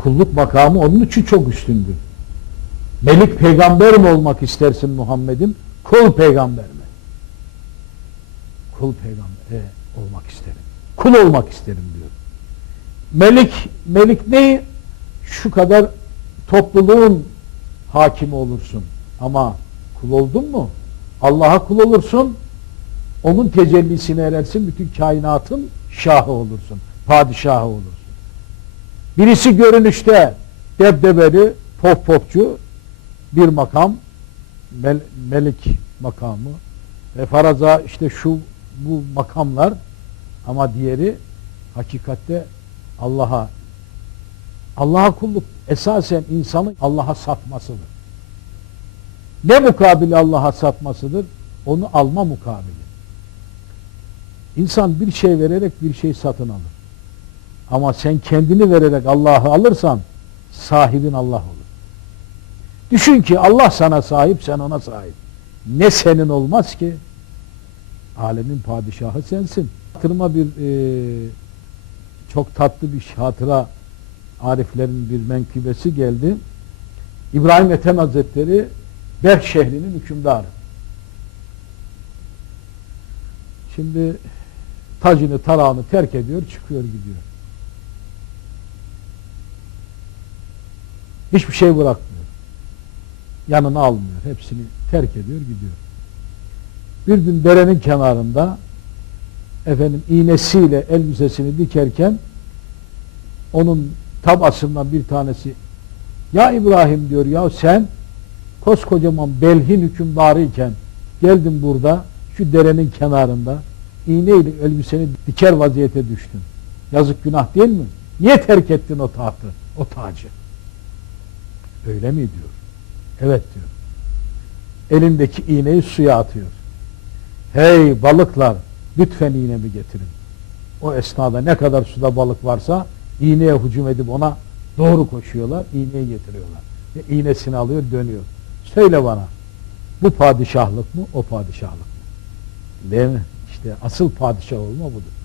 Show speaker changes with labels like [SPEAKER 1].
[SPEAKER 1] kulluk makamı onun için çok üstündür. Melik peygamber mi olmak istersin Muhammed'im? Kul peygamber mi? Kul peygamber e, olmak isterim. Kul olmak isterim diyor. Melik, melik ne? Şu kadar topluluğun hakimi olursun. Ama kul oldun mu? Allah'a kul olursun. Onun tecellisine erersin. Bütün kainatın şahı olursun. Padişahı olursun. Birisi görünüşte debdebeli, pop popçu bir makam, mel- melik makamı ve faraza işte şu bu makamlar ama diğeri hakikatte Allah'a Allah'a kulluk esasen insanın Allah'a satmasıdır. Ne mukabili Allah'a satmasıdır? Onu alma mukabili. İnsan bir şey vererek bir şey satın alır. Ama sen kendini vererek Allah'ı alırsan sahibin Allah olur. Düşün ki Allah sana sahip, sen ona sahip. Ne senin olmaz ki? Alemin padişahı sensin. Hatırıma bir e, çok tatlı bir hatıra Ariflerin bir menkıbesi geldi. İbrahim Ethem Hazretleri Berk şehrinin hükümdarı. Şimdi tacını tarağını terk ediyor, çıkıyor gidiyor. Hiçbir şey bırakmıyor. Yanına almıyor. Hepsini terk ediyor, gidiyor. Bir gün derenin kenarında efendim iğnesiyle elbisesini dikerken onun tabasından bir tanesi ya İbrahim diyor ya sen koskocaman Belhin hükümdarıyken geldin burada şu derenin kenarında iğneyle elbiseni diker vaziyete düştün. Yazık günah değil mi? Niye terk ettin o tahtı, o tacı? Öyle mi diyor. Evet diyor. Elindeki iğneyi suya atıyor. Hey balıklar lütfen iğnemi getirin. O esnada ne kadar suda balık varsa iğneye hücum edip ona doğru koşuyorlar, iğneyi getiriyorlar. Ve iğnesini alıyor, dönüyor. Söyle bana, bu padişahlık mı, o padişahlık mı? Değil mi? İşte asıl padişah olma budur.